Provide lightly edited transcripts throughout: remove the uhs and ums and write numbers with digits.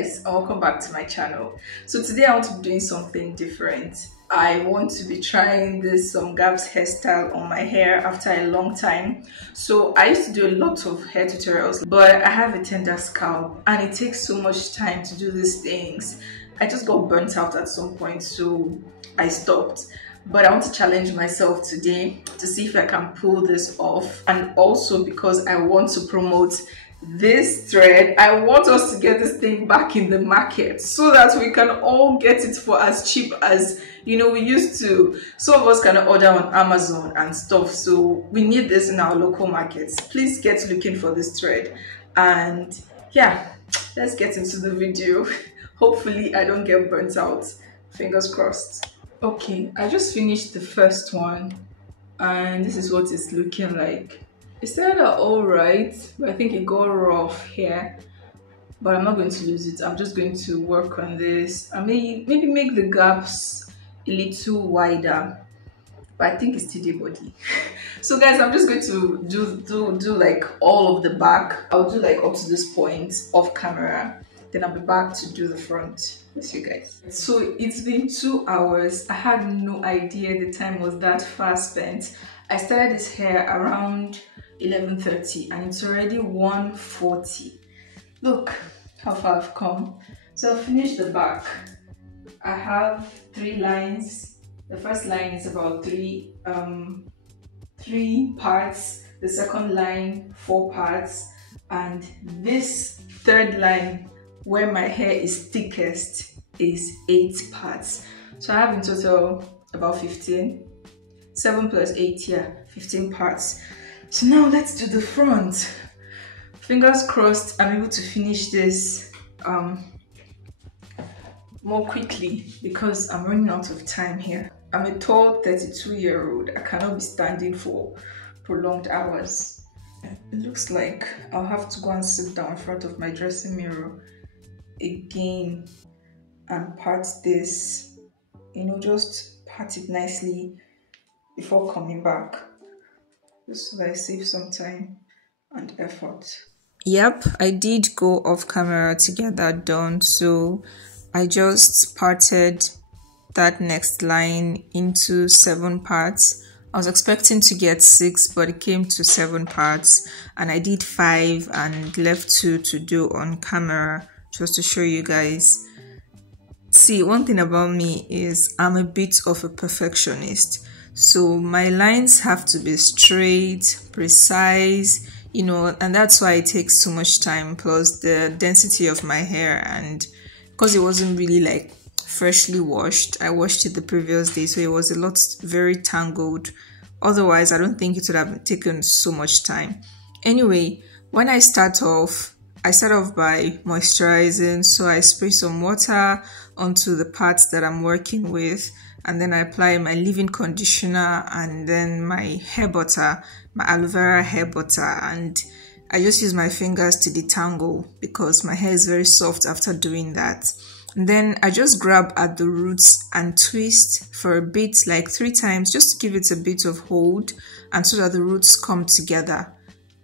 guys, and welcome back to my channel. So today I want to be doing something different. I want to be trying this some gaps hairstyle on my hair after a long time. So I used to do a lot of hair tutorials, but I have a tender scalp and it takes so much time to do these things. I just got burnt out at some point, so I stopped. But I want to challenge myself today to see if I can pull this off, and also because I want to promote this thread. I want us to get this thing back in the market so that we can all get it for as cheap as we used to. Some of us can order on Amazon and stuff, so we need this in our local markets. Please get looking for this thread, and yeah, let's get into the video. Hopefully I don't get burnt out, fingers crossed. Okay, I just finished the first one and this is what it's looking like. It started out alright, but I think it got rough here. But I'm not going to lose it. I'm just going to work on this. I may maybe make the gaps a little wider, but I think it's still the body. So guys, I'm just going to do like all of the back. I'll do like up to this point off camera. Then I'll be back to do the front. Let's see you guys. So it's been 2 hours. I had no idea the time was that fast spent. I started this hair around 11:30 and it's already 1:40. Look how far I've come. So I've finished the back. I have 3 lines. The first line is about three parts. The second line 4 parts, and this third line where my hair is thickest is 8 parts. So I have in total about 15. 7 plus 8, yeah, 15 parts. So now let's do the front. Fingers crossed I'm able to finish this more quickly because I'm running out of time here. I'm a tall 32-year-old. I cannot be standing for prolonged hours. It looks like I'll have to go and sit down in front of my dressing mirror again and part this, just part it nicely before coming back, just so that I save some time and effort. Yep, I did go off camera to get that done, so I just parted that next line into 7 parts. I was expecting to get 6, but it came to 7 parts, and I did 5 and left 2 to do on camera just to show you guys. See, one thing about me is I'm a bit of a perfectionist, so my lines have to be straight, precise, and that's why it takes so much time, plus the density of my hair, and because it wasn't really like freshly washed. I washed it the previous day, so it was a lot very tangled. Otherwise, I don't think it would have taken so much time. Anyway, when I start off by moisturizing, so I spray some water onto the parts that I'm working with, and then I apply my leave-in conditioner and then my hair butter, my aloe vera hair butter, and I just use my fingers to detangle because my hair is very soft after doing that. And then I just grab at the roots and twist for a bit, like 3 times, just to give it a bit of hold and so that the roots come together,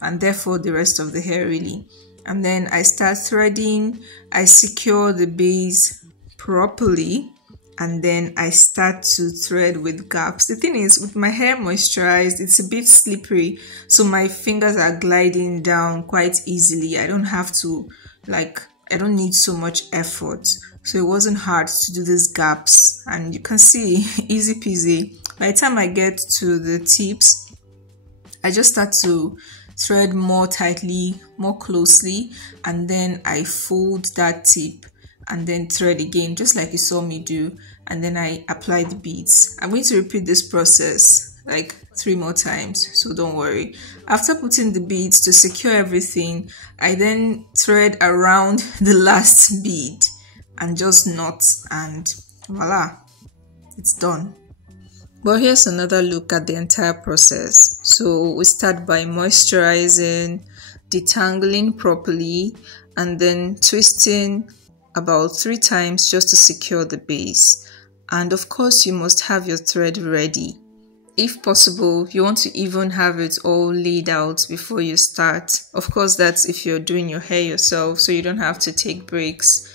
and therefore the rest of the hair really. And then I start threading, I secure the base properly, and then I start to thread with gaps. The thing is, with my hair moisturized, it's a bit slippery, so my fingers are gliding down quite easily. I don't have to, I don't need so much effort. So it wasn't hard to do these gaps, and you can see, easy peasy. By the time I get to the tips, I just start to thread more tightly, more closely, and then I fold that tip and then thread again, just like you saw me do, and then I apply the beads. I'm going to repeat this process like 3 more times, so don't worry. After putting the beads to secure everything, I then thread around the last bead and just knot, and voila, it's done. But here's another look at the entire process. So we start by moisturizing, detangling properly, and then twisting about 3 times just to secure the base. And of course, you must have your thread ready. If possible, you want to even have it all laid out before you start. Of course, that's if you're doing your hair yourself, so you don't have to take breaks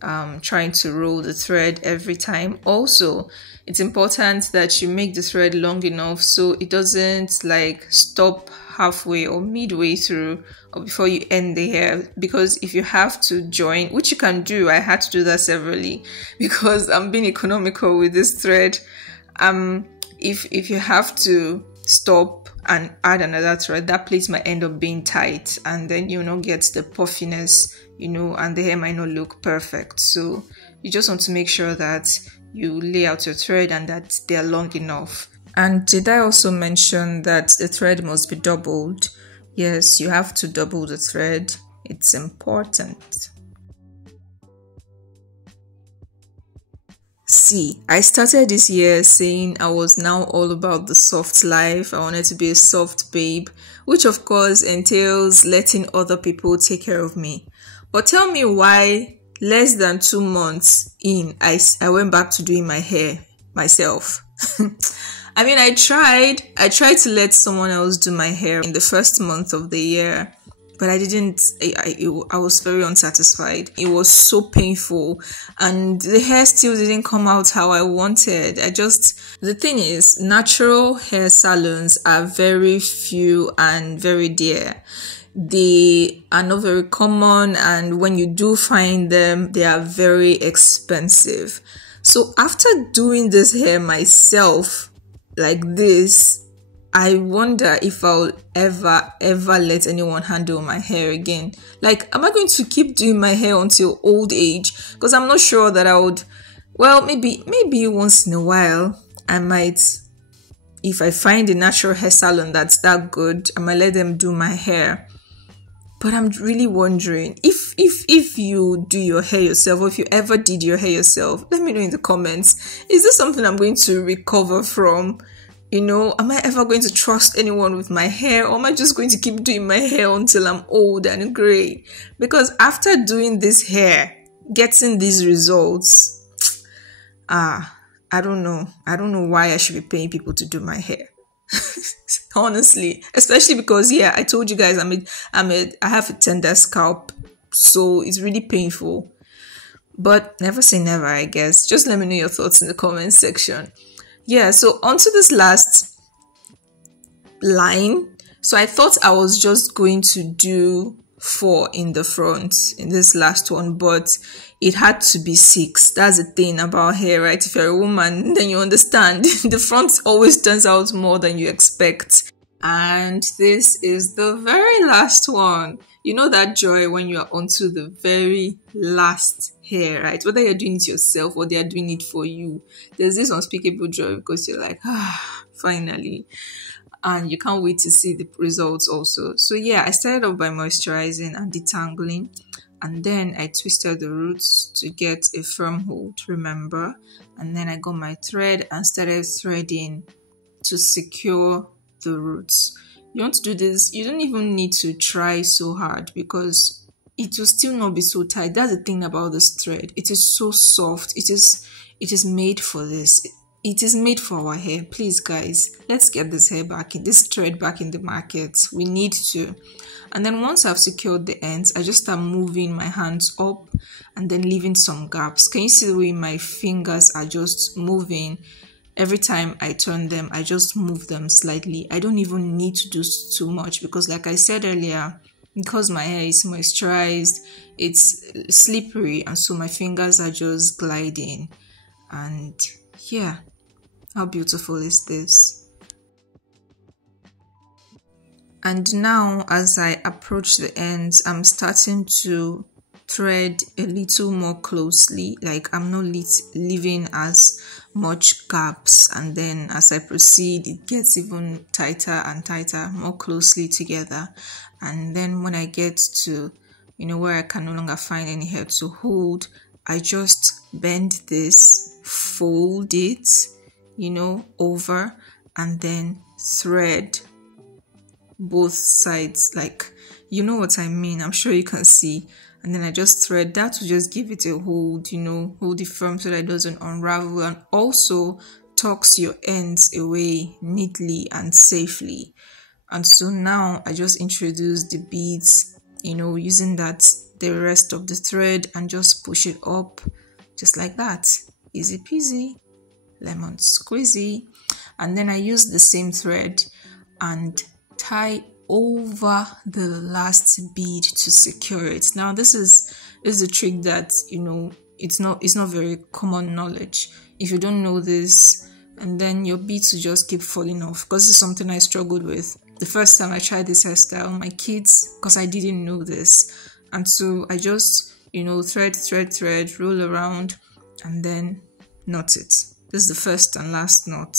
trying to roll the thread every time. Also, it's important that you make the thread long enough so it doesn't like stop halfway or midway through or before you end the hair, because if you have to join, which you can do, I had to do that severally because I'm being economical with this thread. If you have to stop and add another thread, that place might end up being tight and then you'll not get the puffiness, and the hair might not look perfect. So you just want to make sure that you lay out your thread and that they're long enough. And did I also mention that the thread must be doubled? Yes, you have to double the thread. It's important. See, I started this year saying I was now all about the soft life. I wanted to be a soft babe, which of course entails letting other people take care of me. But tell me why less than 2 months in, I went back to doing my hair myself. I mean, I tried to let someone else do my hair in the first month of the year, but I didn't. I was very unsatisfied. It was so painful and the hair still didn't come out how I wanted. The thing is, natural hair salons are very few and very dear. They are not very common, and when you do find them, they are very expensive. So after doing this hair myself like this, I wonder if I'll ever let anyone handle my hair again. Like, am I going to keep doing my hair until old age? Because I'm not sure that I would. Well, maybe once in a while, I might. If I find a natural hair salon that's that good, I might let them do my hair. But I'm really wondering if you do your hair yourself, or if you ever did your hair yourself, let me know in the comments. Is this something I'm going to recover from? Am I ever going to trust anyone with my hair, or am I just going to keep doing my hair until I'm old and gray? Because after doing this hair, getting these results, I don't know. I don't know why I should be paying people to do my hair. Honestly, especially because I told you guys I have a tender scalp, so it's really painful. But never say never, I guess. Just let me know your thoughts in the comment section. So onto this last line. So I thought I was just going to do 4 in the front in this last one, but it had to be 6. That's the thing about hair, right? If you're a woman, then you understand. The front always turns out more than you expect. And this is the very last one. You know that joy when you are onto the very last hair, right? Whether you're doing it yourself or they are doing it for you. There's this unspeakable joy because you're like, finally. And you can't wait to see the results also. So I started off by moisturizing and detangling. And then I twisted the roots to get a firm hold, remember? And then I got my thread and started threading to secure the roots. You want to do this, you don't even need to try so hard because it will still not be so tight. That's the thing about this thread. It is so soft. It is made for this. It is made for our hair. Please, guys, let's get this thread back in the market. We need to. And then once I've secured the ends, I just start moving my hands up and then leaving some gaps. Can you see the way my fingers are just moving? Every time I turn them, I just move them slightly. I don't even need to do too much because, like I said earlier, because my hair is moisturized, it's slippery, and so my fingers are just gliding. And how beautiful is this? And now as I approach the ends, I'm starting to thread a little more closely, like I'm not leaving as much gaps, and then as I proceed it gets even tighter and tighter, more closely together. And then when I get to where I can no longer find any hair to hold, I just bend this, fold it over, and then thread both sides, like what I mean. I'm sure you can see. And then I just thread that to just give it a hold, hold it firm so that it doesn't unravel, and also tucks your ends away neatly and safely. And so now I just introduce the beads, using that the rest of the thread and just push it up just like that. Easy peasy, lemon squeezy. And then I use the same thread and tie over the last bead to secure it. Now this is a trick that, you know, it's not very common knowledge. If you don't know this, and then your beads will just keep falling off, because it's something I struggled with the first time I tried this hairstyle. My kids, because I didn't know this, and so I just, you know, thread, roll around, and then knot it. This is the first and last knot,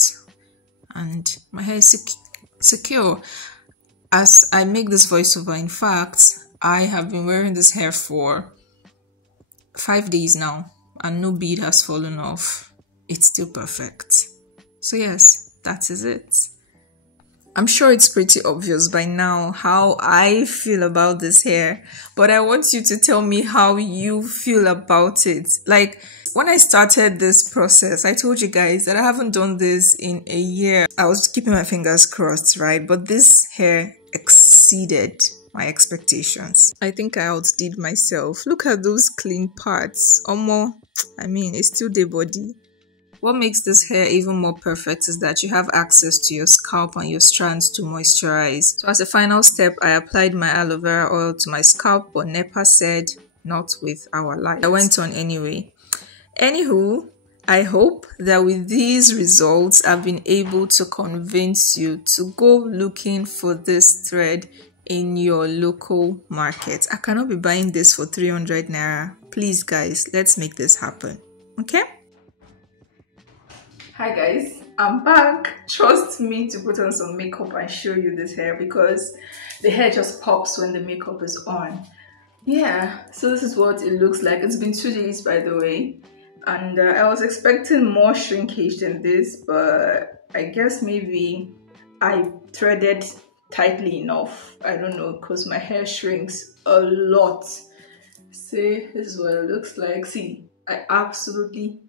and my hair is secure. As I make this voiceover, in fact, I have been wearing this hair for 5 days now, and no bead has fallen off. It's still perfect. So yes, that is it. I'm sure it's pretty obvious by now how I feel about this hair, but I want you to tell me how you feel about it. Like, when I started this process, I told you guys that I haven't done this in a year. I was keeping my fingers crossed, right? But this hair exceeded my expectations. I think I outdid myself. Look at those clean parts. Omo, I mean, it's still the body. What makes this hair even more perfect is that you have access to your scalp and your strands to moisturize. So as a final step, I applied my aloe vera oil to my scalp, but NEPA said not with our light. I went on anyway. Anywho, I hope that with these results, I've been able to convince you to go looking for this thread in your local market. I cannot be buying this for 300 naira. Please guys, let's make this happen. Okay? Hi guys, I'm back. Trust me to put on some makeup and show you this hair, because the hair just pops when the makeup is on. Yeah, so this is what it looks like. It's been 2 days, by the way, and I was expecting more shrinkage than this, but I guess maybe I threaded tightly enough. I don't know, because my hair shrinks a lot. See, this is what it looks like. See, I absolutely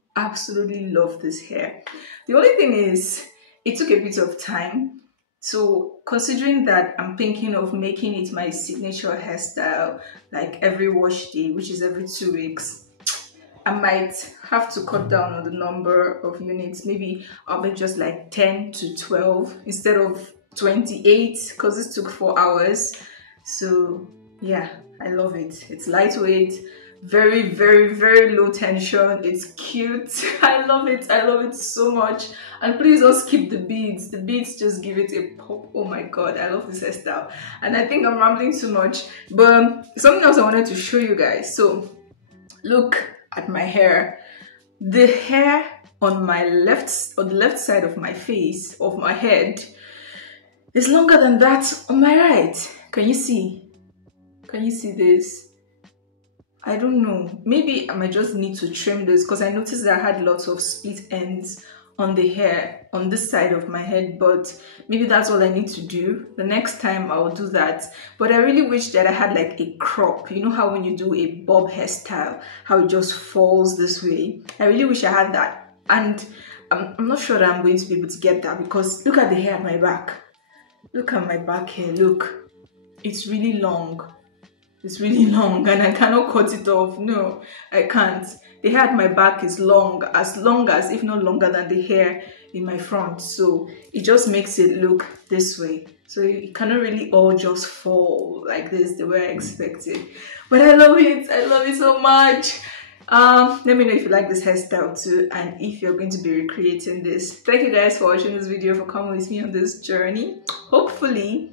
love this hair. The only thing is, it took a bit of time. So considering that I'm thinking of making it my signature hairstyle, like every wash day, which is every 2 weeks, I might have to cut down on the number of units. Maybe I'll make just like 10 to 12 instead of 28, because this took 4 hours. So yeah, I love it. It's lightweight, very low tension. It's cute. I love it so much. And please don't skip the beads. The beads just give it a pop. Oh my god, I love this hairstyle. And I think I'm rambling too much, but something else I wanted to show you guys. So look at my hair. The hair on the left side of my face, of my head, is longer than that on my right. Can you see this? I don't know, maybe I might just need to trim this, because I noticed that I had lots of split ends on the hair on this side of my head, but maybe that's all I need to do. The next time I'll do that. But I really wish that I had like a crop. You know how when you do a bob hairstyle, how it just falls this way? I really wish I had that, and I'm not sure that I'm going to be able to get that, because look at the hair at my back. Look at my back hair, look. It's really long. It's really long, and I cannot cut it off. No, I can't. The hair at my back is long as, if not longer than the hair in my front. So it just makes it look this way. So it cannot really all just fall like this the way I expected. But I love it. I love it so much. Let me know if you like this hairstyle too, and if you're going to be recreating this. Thank you guys for watching this video, for coming with me on this journey. Hopefully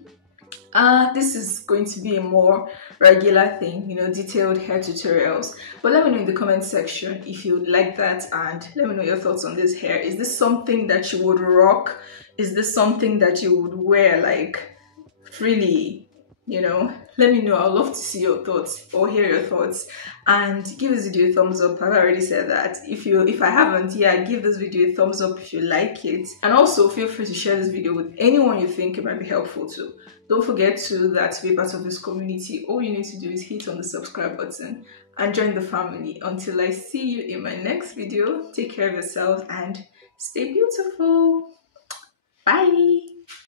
this is going to be a more regular thing, you know, detailed hair tutorials. But let me know in the comment section if you like that, and let me know your thoughts on this hair. Is this something that you would rock? Is this something that you would wear like freely? You know, let me know. I'd love to see your thoughts or hear your thoughts, and give this video a thumbs up. I've already said that. If I haven't, yeah, give this video a thumbs up if you like it, and also feel free to share this video with anyone you think it might be helpful to. Don't forget to be part of this community. All you need to do is hit on the subscribe button and join the family. Until I see you in my next video, take care of yourself and stay beautiful.